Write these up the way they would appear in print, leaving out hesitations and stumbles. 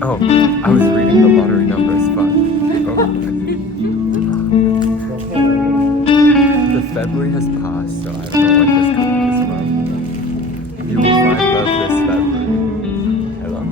Oh, I was reading the lottery numbers, but the February has passed, so I don't know when this comes this month. You will find love this February. Hello?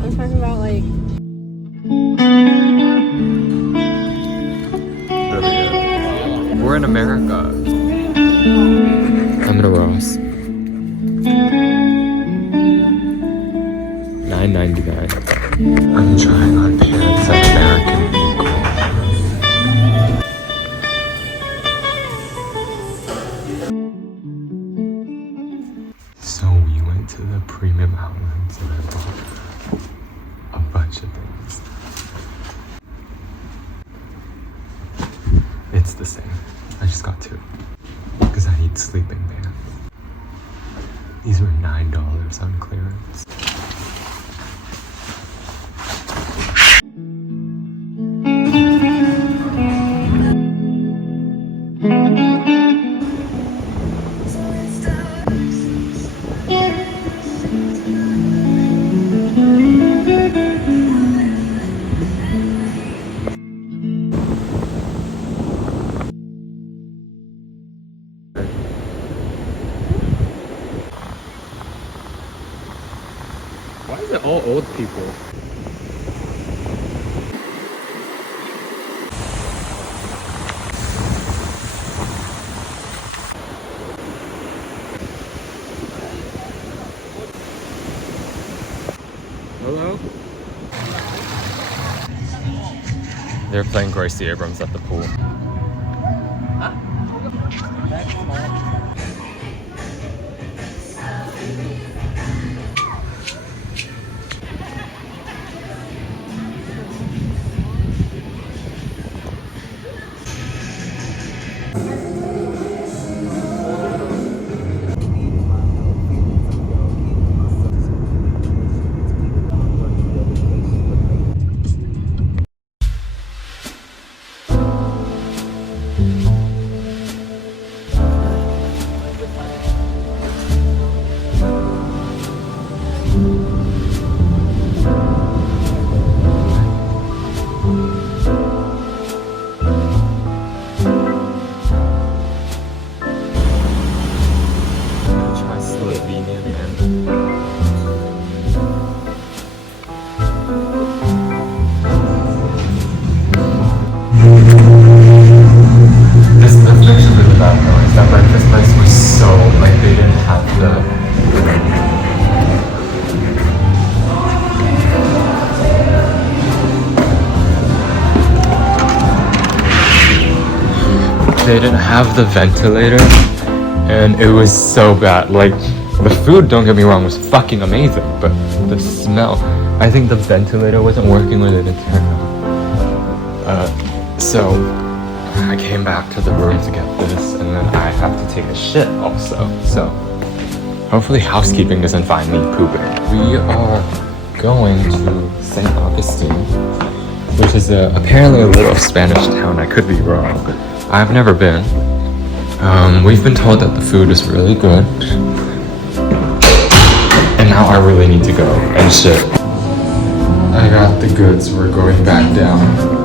I'm talking about like We're in America. I'm gonna Ross. $9.99. I'm trying on pants at American Eagle. So we went to the premium outlets and I bought a bunch of things. It's the same. I just got two because I need sleeping pants. These were $9 on clearance. Why is it all old people? Hello? They're playing Gracie Abrams at the pool. They didn't have the ventilator and it was so bad. Like, the food, don't get me wrong, was fucking amazing, but the smell, I think the ventilator wasn't working or they didn't turn on. So I came back to the room to get this and then I have to take a shit also. So hopefully housekeeping doesn't find me pooping. We are going to St. Augustine, which is apparently a little Spanish town. I could be wrong. I've never been. We've been told that the food is really good. And now I really need to go and shit. I got the goods, we're going back down.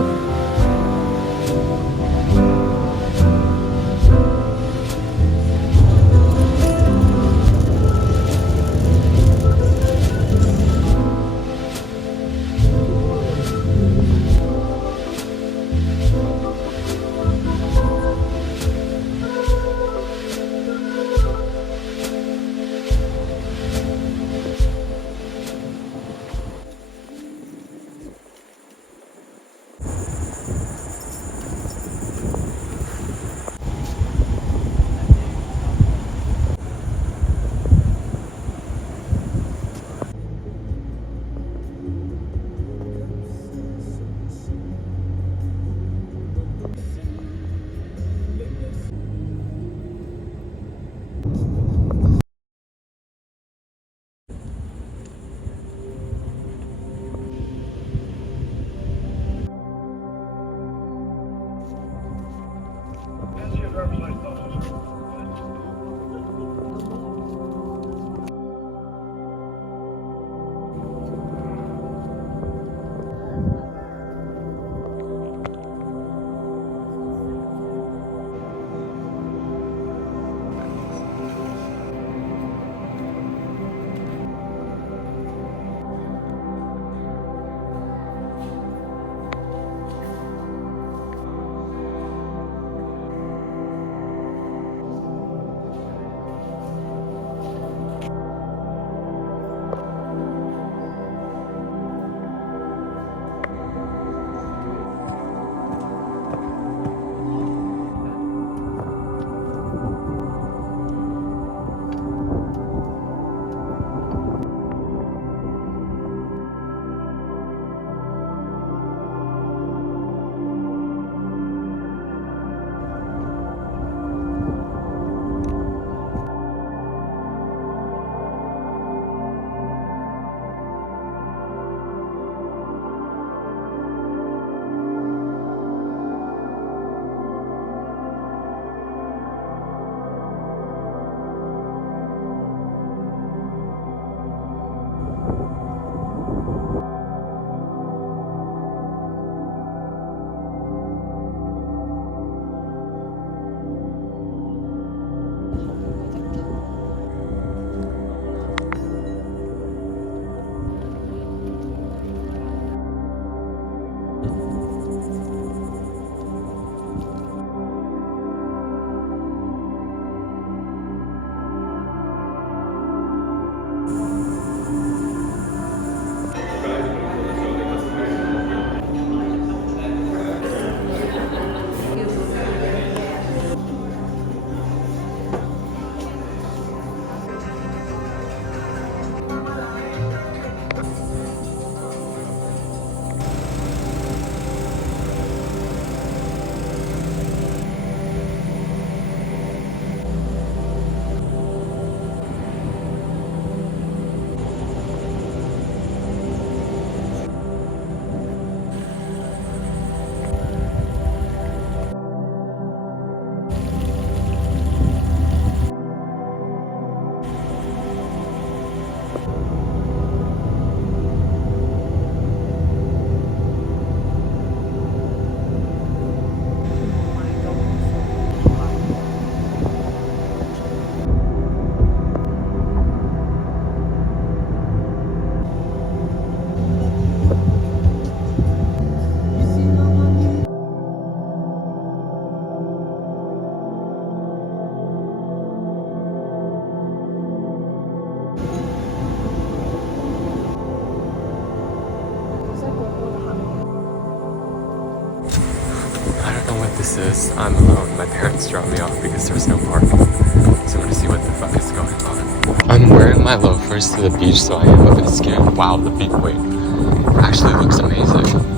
oasis. I'm alone. My parents dropped me off because there's no parking. So I'm gonna see what the fuck is going on. I'm wearing my loafers to the beach, so I am a bit scared. Wow, the beach, wait, actually looks amazing.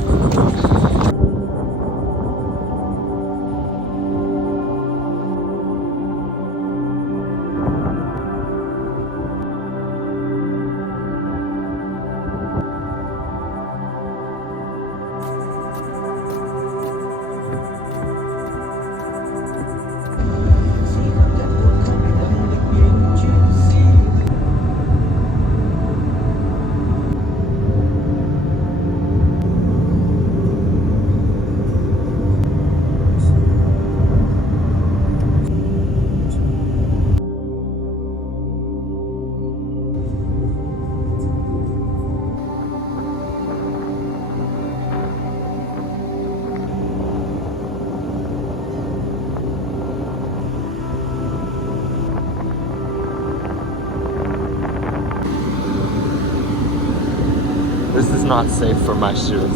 This is not safe for my shoes.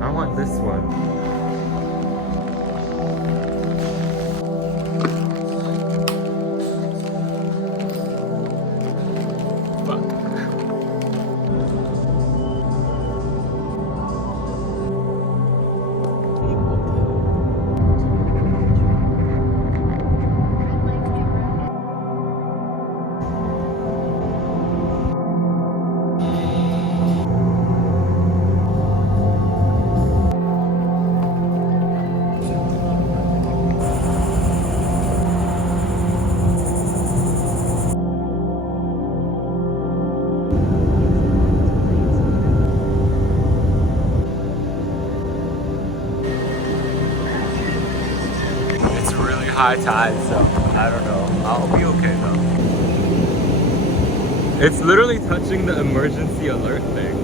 I want this one. High tide, so I don't know. I'll be okay though. It's literally touching the emergency alert thing.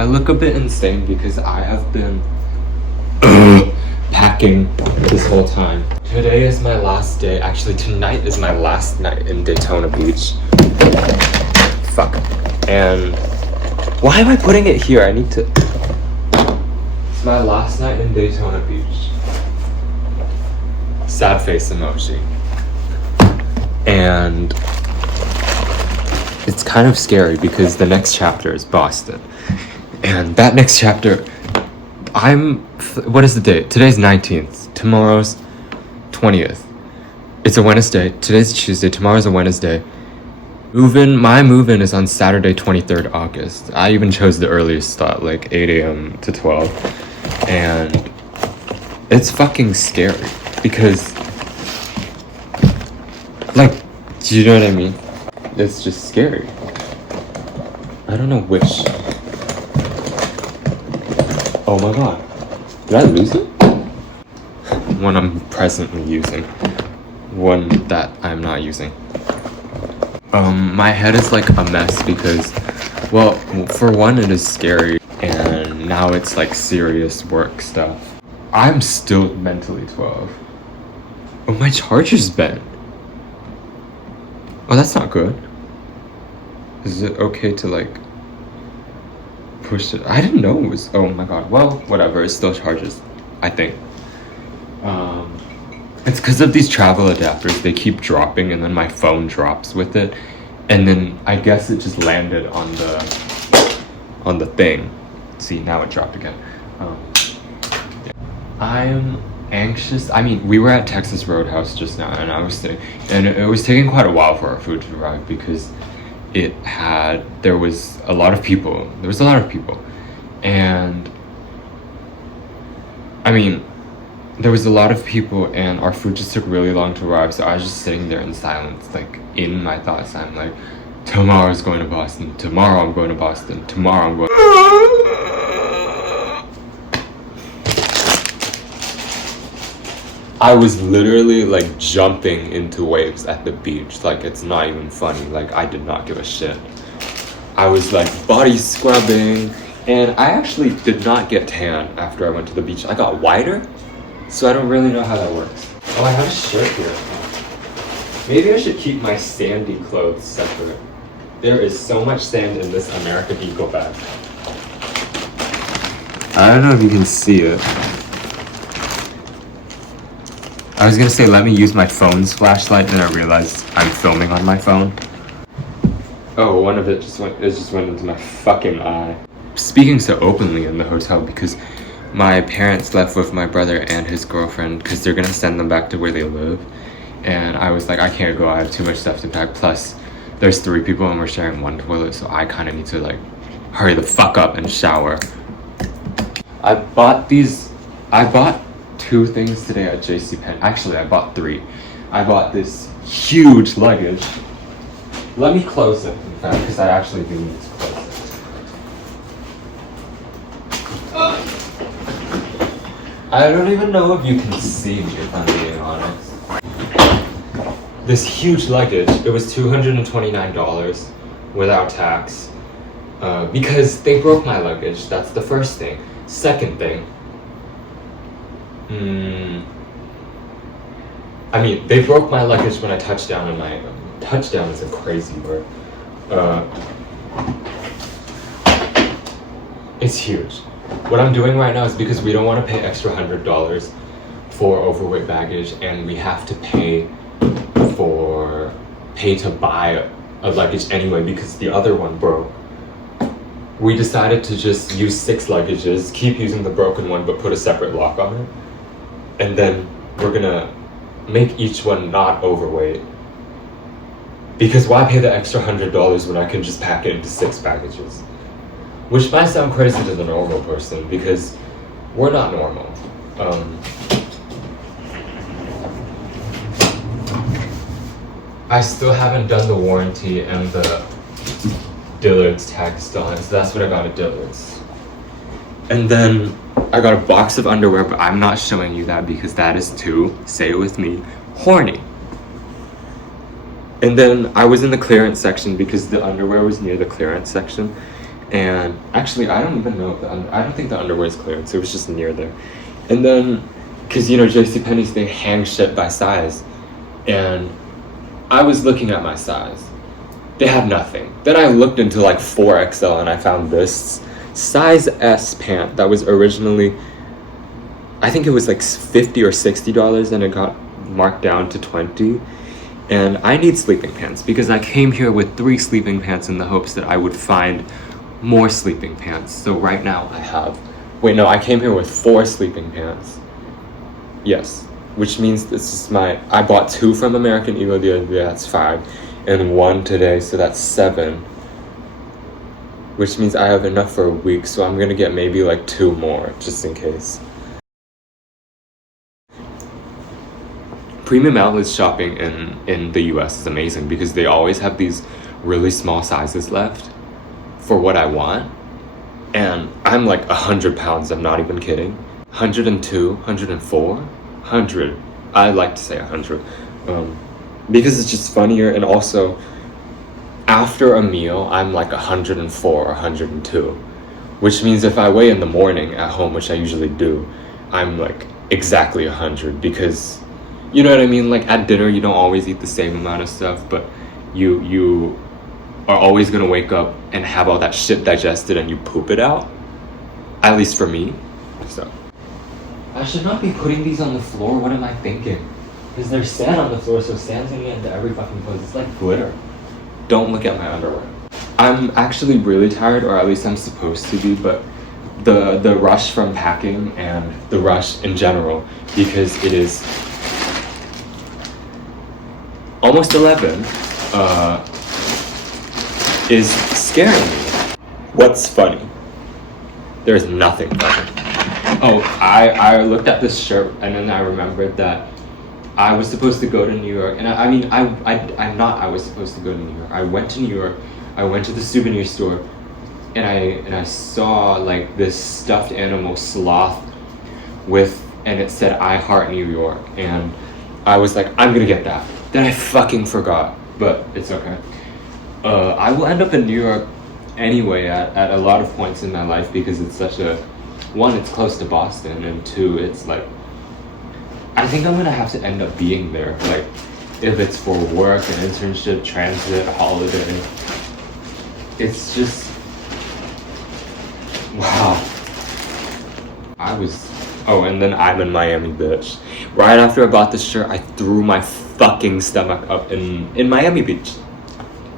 I look a bit insane because I have been packing this whole time. Today is my last day. Actually, tonight is my last night in Daytona Beach. Fuck. And why am I putting it here? I need to... It's my last night in Daytona Beach. Sad face emoji. And it's kind of scary because the next chapter is Boston. And that next chapter, what is the date? Today's 19th. Tomorrow's 20th. It's a Wednesday. Today's Tuesday. Tomorrow's a Wednesday. My move-in is on Saturday, 23rd August. I even chose the earliest slot, like 8 a.m. to 12. And it's fucking scary because, like, do you know what I mean? It's just scary. I don't know which. Oh my god. Did I lose it? One I'm presently using. One that I'm not using. My head is like a mess because, well, for one, it is scary, and now it's like serious work stuff. I'm still mentally 12. Oh, my charger's bent. Oh, that's not good. Is it okay to like push it? I didn't know it was. Oh my god. Well, whatever. It still charges, I think. It's because of these travel adapters. They keep dropping, and then my phone drops with it, and then I guess it just landed on the thing. See, now it dropped again. I'm anxious. I mean, we were at Texas Roadhouse just now, and I was sitting, and it was taking quite a while for our food to arrive because there was a lot of people. And I mean, there was a lot of people, and our food just took really long to arrive, so I was just sitting there in silence, like, in my thoughts. I'm like, tomorrow's going to Boston, tomorrow I'm going to Boston, tomorrow I'm going... I was literally, like, jumping into waves at the beach, like, it's not even funny, like, I did not give a shit. I was, like, body scrubbing, and I actually did not get tan after I went to the beach. I got whiter. So I don't really know how that works. Oh, I have a shirt here. Maybe I should keep my sandy clothes separate. There is so much sand in this American Eagle bag. I don't know if you can see it. I was gonna say let me use my phone's flashlight, then I realized I'm filming on my phone. Oh, one of it just went into my fucking eye. Speaking so openly in the hotel because my parents left with my brother and his girlfriend because they're gonna send them back to where they live, and I was like, I can't go, I have too much stuff to pack, plus there's 3 people and we're sharing one toilet, so I kind of need to like hurry the fuck up and shower. I bought 2 things today at JCPenney. Actually, I bought 3. I bought this huge luggage. Let me close it, in fact, because I actually do need to close it. I don't even know if you can see me, if I'm being honest. This huge luggage, it was $229 without tax. Because they broke my luggage, that's the first thing. Second thing, I mean, they broke my luggage when I touched down, and my touchdown is a crazy word. It's huge. What I'm doing right now is because we don't want to pay extra $100 for overweight baggage, and we have to pay to buy a luggage anyway because the other one broke. We decided to just use 6 luggages, keep using the broken one but put a separate lock on it, and then we're gonna make each one not overweight. Because why pay the extra $100 when I can just pack it into 6 packages? Which might sound crazy to the normal person, because we're not normal. I still haven't done the warranty, and the Dillard's tag still on, so that's what I got at Dillard's. And then I got a box of underwear, but I'm not showing you that because that is too, say it with me, horny. And then I was in the clearance section because the underwear was near the clearance section. And actually, I don't even know if I don't think the underwear is clearance. It was just near there. And then, because JCPenney's, they hang shit by size. And I was looking at my size. They had nothing. Then I looked into like 4XL and I found this size S pant that was originally, I think it was like $50 or $60, and it got marked down to $20. And I need sleeping pants because I came here with 3 sleeping pants in the hopes that I would find more sleeping pants. So right now I have, I came here with 4 sleeping pants. Yes, which means this is I bought 2 from American Eagle the other day, that's 5, and 1 today, so that's 7. Which means I have enough for a week, so I'm gonna get maybe like 2 more, just in case. Premium outlet shopping in the US is amazing because they always have these really small sizes left for what I want. And I'm like 100 pounds, I'm not even kidding. 102, 104, 100. I like to say 100. Because it's just funnier, and also after a meal, I'm like 104 or 102. Which means if I weigh in the morning at home, which I usually do, I'm like exactly 100 because, you know what I mean? Like at dinner, you don't always eat the same amount of stuff, but you are always gonna wake up and have all that shit digested and you poop it out. At least for me. So I should not be putting these on the floor. What am I thinking? Because there's sand on the floor, so sand's gonna get into every fucking place. It's like glitter. Don't look at my underwear. I'm actually really tired, or at least I'm supposed to be, but the rush from packing and the rush in general, because it is almost 11, is scaring me. What's funny? There's nothing funny. Oh, I looked at this shirt and then I remembered that I was supposed to go to New York, and I was supposed to go to New York. I went to New York, I went to the souvenir store, and I saw like this stuffed animal sloth and it said I Heart New York, and I was like, I'm gonna get that. Then I fucking forgot, but it's okay. I will end up in New York anyway at a lot of points in my life because it's such a, 1, it's close to Boston, and 2, it's like, I think I'm gonna have to end up being there, like if it's for work, an internship, transit, holiday. It's just, wow. And then I'm in Miami, bitch. Right after I bought this shirt, I threw my fucking stomach up in Miami Beach.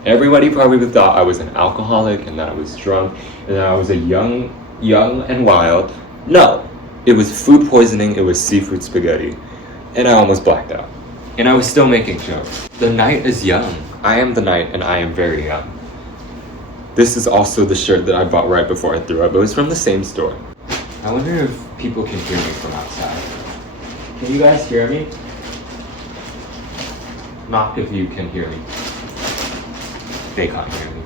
Everybody probably thought I was an alcoholic and that I was drunk and that I was a young and wild. No, it was food poisoning, it was seafood spaghetti, and I almost blacked out. And I was still making jokes. The night is young. I am the night and I am very young. This is also the shirt that I bought right before I threw up. It was from the same store. I wonder if people can hear me from outside. Can you guys hear me? Not if you can hear me. They can't hear me.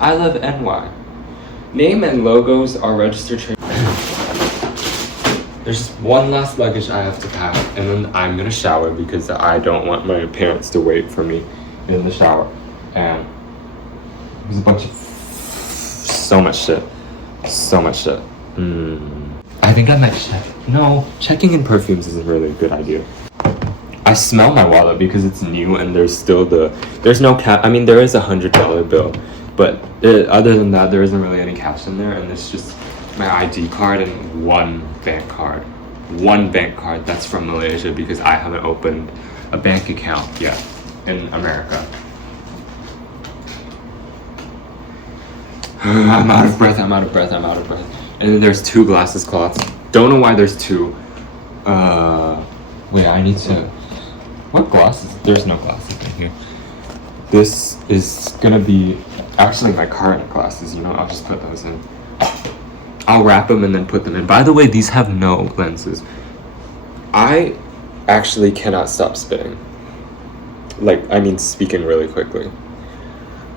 I love NY. Name and logos are registered trade. There's just one last luggage I have to pack, and then I'm gonna shower because I don't want my parents to wait for me in the shower. And there's a bunch of so much shit. I think I might check. No, checking in perfumes isn't really a good idea. I smell my wallet because it's new and there's no cap. I mean, there is $100 bill, but other than that, there isn't really any cash in there, and it's just my ID card and one bank card that's from Malaysia because I haven't opened a bank account yet in America. I'm out of breath. And then there's 2 glasses cloths. Don't know why there's 2. Wait, I need to. What glasses? There's no glasses in here. This is gonna be actually my current glasses. I'll just put those in. I'll wrap them and then put them in. By the way, these have no lenses. I actually cannot stop spitting. Speaking really quickly.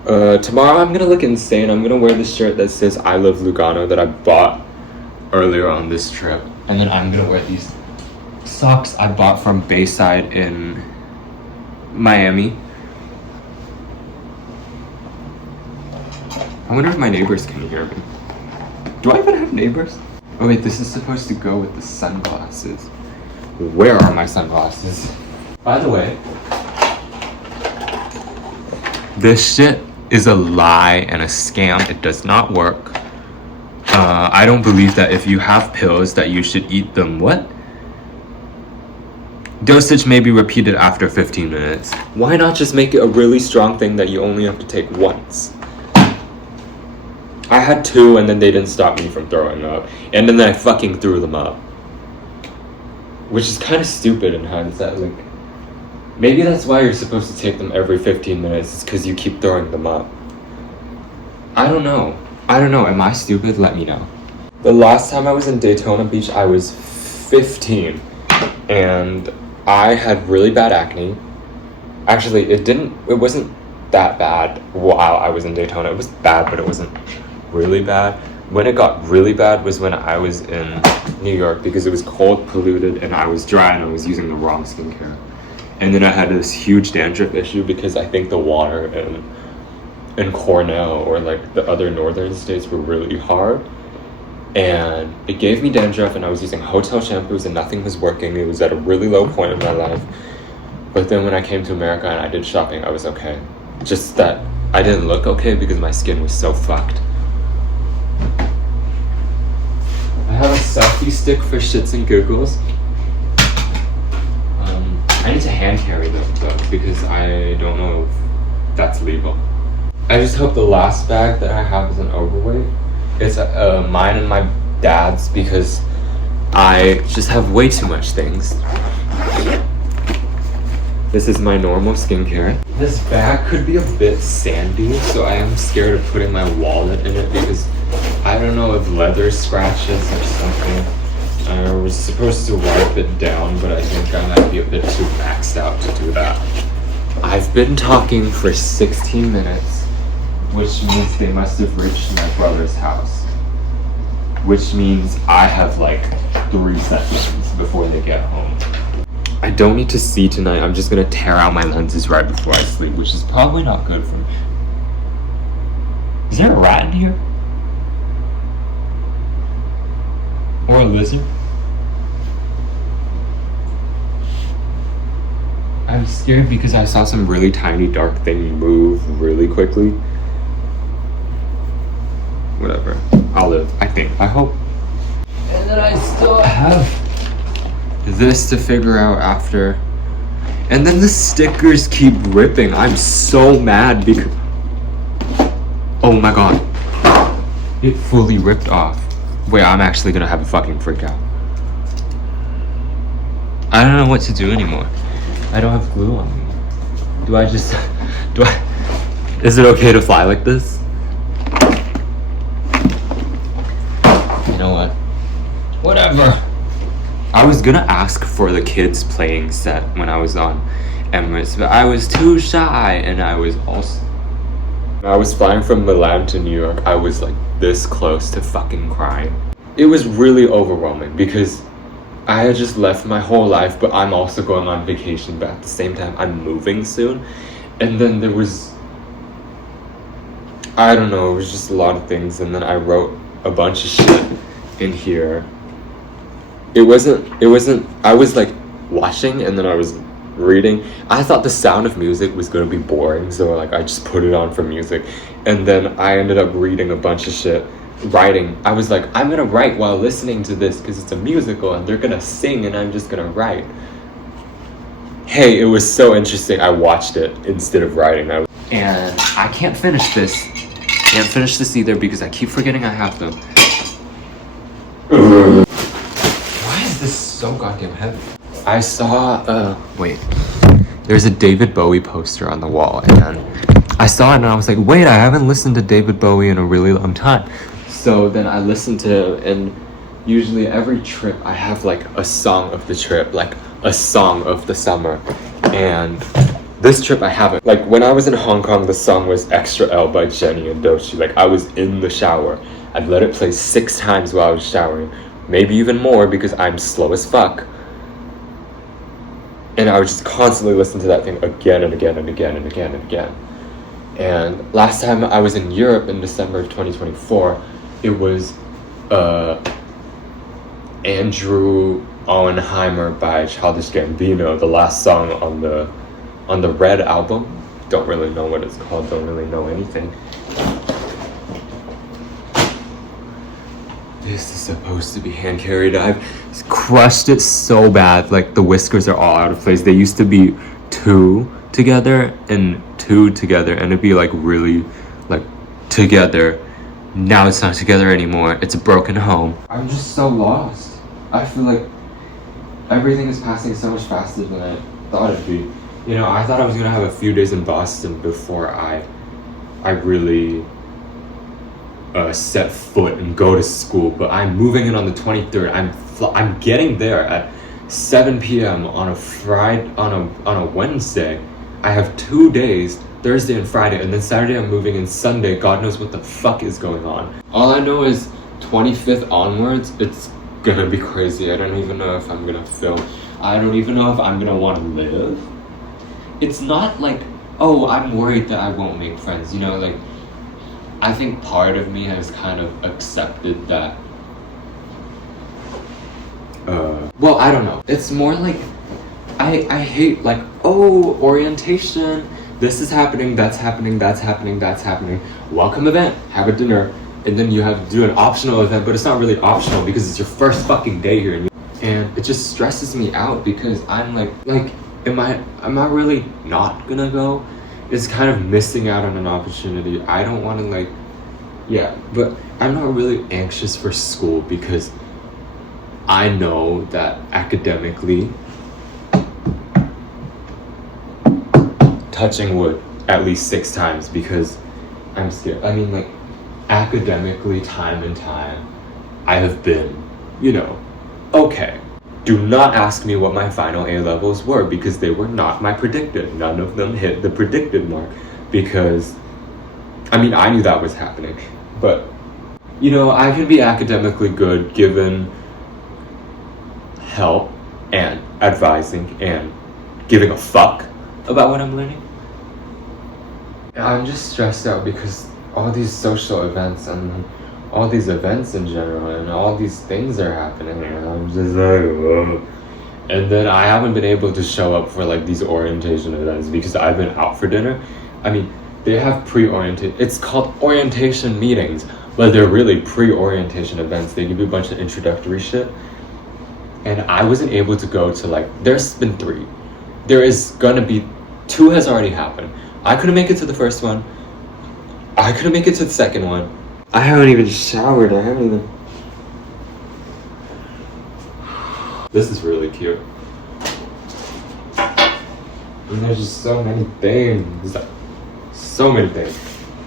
Tomorrow I'm gonna look insane. I'm gonna wear this shirt that says I love Lugano that I bought earlier on this trip. And then I'm gonna wear these socks I bought from Bayside in Miami. I wonder if my neighbors can hear me. Do I even have neighbors? Oh wait, this is supposed to go with the sunglasses. Where are my sunglasses? By the way, this shit is a lie and a scam. It does not work. I don't believe that if you have pills that you should eat them. What? Dosage may be repeated after 15 minutes. Why not just make it a really strong thing that you only have to take once? I had 2 and then they didn't stop me from throwing up. And then I fucking threw them up. Which is kind of stupid in hindsight. Like, maybe that's why you're supposed to take them every 15 minutes. It's because you keep throwing them up. I don't know. Am I stupid? Let me know. The last time I was in Daytona Beach, I was 15. And I had really bad acne. Actually, it wasn't that bad while I was in Daytona. It was bad, but it wasn't really bad. When it got really bad was when I was in New York, because it was cold, polluted, and I was dry and I was using the wrong skincare. And then I had this huge dandruff issue because I think the water in Cornell or like the other northern states were really hard. And it gave me dandruff, and I was using hotel shampoos and nothing was working. It was at a really low point in my life. But then when I came to America and I did shopping, I was okay. Just that I didn't look okay because my skin was so fucked. I have a selfie stick for shits and giggles. I need to hand carry them though, because I don't know if that's legal. I just hope the last bag that I have isn't overweight. It's mine and my dad's, because I just have way too much things. This is my normal skincare. This bag could be a bit sandy, so I am scared of putting my wallet in it because I don't know if leather scratches or something. I was supposed to wipe it down, but I think I might be a bit too maxed out to do that. I've been talking for 16 minutes, which means they must have reached my brother's house. Which means I have like 3 seconds before they get home. I don't need to see tonight. I'm just gonna tear out my lenses right before I sleep, which is probably not good for me. Is there a rat in here? Or a lizard? I'm scared because I saw some really tiny dark thing move really quickly. Whatever. I'll live. I think. I hope. And then I still have this to figure out after. And then the stickers keep ripping. I'm so mad because... Oh my god. It fully ripped off. Wait, I'm actually gonna have a fucking freak out. I don't know what to do anymore. I don't have glue on me. Is it okay to fly like this? You know what? Whatever. I was gonna ask for the kids playing set when I was on Emirates, but I was too shy, and I was flying from Milan to New York. I was like this close to fucking crying. It was really overwhelming because I had just left my whole life, but I'm also going on vacation, but at the same time I'm moving soon. And then there was, I don't know, it was just a lot of things, and then I wrote a bunch of shit in here. It wasn't, I was like watching and then I was reading. I thought the sound of music was gonna be boring, so like I just put it on for music. And then I ended up reading a bunch of shit, writing. I was like, I'm gonna write while listening to this because it's a musical and they're gonna sing and I'm just gonna write. Hey, it was so interesting. I watched it instead of writing. And I can't finish this. Can't finish this either because I keep forgetting I have them. Why is this so goddamn heavy? I saw, wait. There's a David Bowie poster on the wall, and I saw it and I was like, wait, I haven't listened to David Bowie in a really long time. So then I listened to him, and usually every trip I have like a song of the trip, like a song of the summer. And this trip I haven't. Like when I was in Hong Kong, the song was Extra L by Jenny and Doechii. Like I was in the shower. I'd let it play 6 times while I was showering. Maybe even more because I'm slow as fuck. And I would just constantly listen to that thing again and again and again and again and again. And last time I was in Europe in December of 2024, it was Andrew Auenheimer by Childish Gambino, the last song on the Red album. Don't really know what it's called, don't really know anything. This is supposed to be hand carried. I've crushed it so bad, like the whiskers are all out of place. They used to be two together, and it'd be like really like together. Now it's not together anymore. It's a broken home. I'm just so lost. I feel like everything is passing so much faster than I thought it'd be. You know, I thought I was gonna have a few days in Boston before I really set foot and go to school, but I'm moving in on the 23rd. I'm getting there at 7 p.m. on a Wednesday. I have 2 days, Thursday and Friday, and then Saturday I'm moving in. Sunday, God knows what the fuck is going on. All I know is 25th onwards, it's gonna be crazy. I don't even know if I'm gonna film. I don't even know if I'm gonna want to live. It's not like, oh, I'm worried that I won't make friends, you know, like, I think part of me has kind of accepted that. Well, I don't know. It's more like, I hate like, oh, orientation, this is happening, that's happening, that's happening, that's happening. Welcome event, have a dinner, and then you have to do an optional event, but it's not really optional because it's your first fucking day here, and it just stresses me out because I'm like, am I really not gonna go? It's kind of missing out on an opportunity. I don't want to like, yeah, but I'm not really anxious for school because I know that academically, touching wood at least 6 times because I'm scared. I mean, like, academically, time and time, I have been, you know, okay. Do not ask me what my final A levels were because they were not my predicted. None of them hit the predicted mark because, I mean, I knew that was happening. But, you know, I can be academically good given help and advising and giving a fuck about what I'm learning. I'm just stressed out because all these social events and all these events in general and all these things are happening and I'm just like, whoa. And then I haven't been able to show up for like these orientation events because I've been out for dinner. I mean, they have pre-orientation, it's called orientation meetings, but they're really pre-orientation events. They give you a bunch of introductory shit. And I wasn't able to go to like, there's been 3. There is gonna be 2 has already happened. I couldn't make it to the first one. I couldn't make it to the second one. I haven't even showered. I haven't even. This is really cute. And there's just so many things. So many things.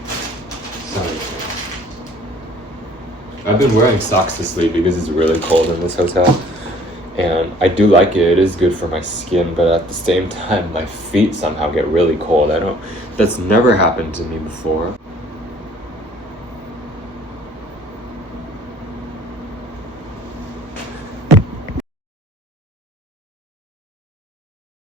So many things. I've been wearing socks to sleep because it's really cold in this hotel. And I do like it. It is good for my skin, but at the same time, my feet somehow get really cold. That's never happened to me before.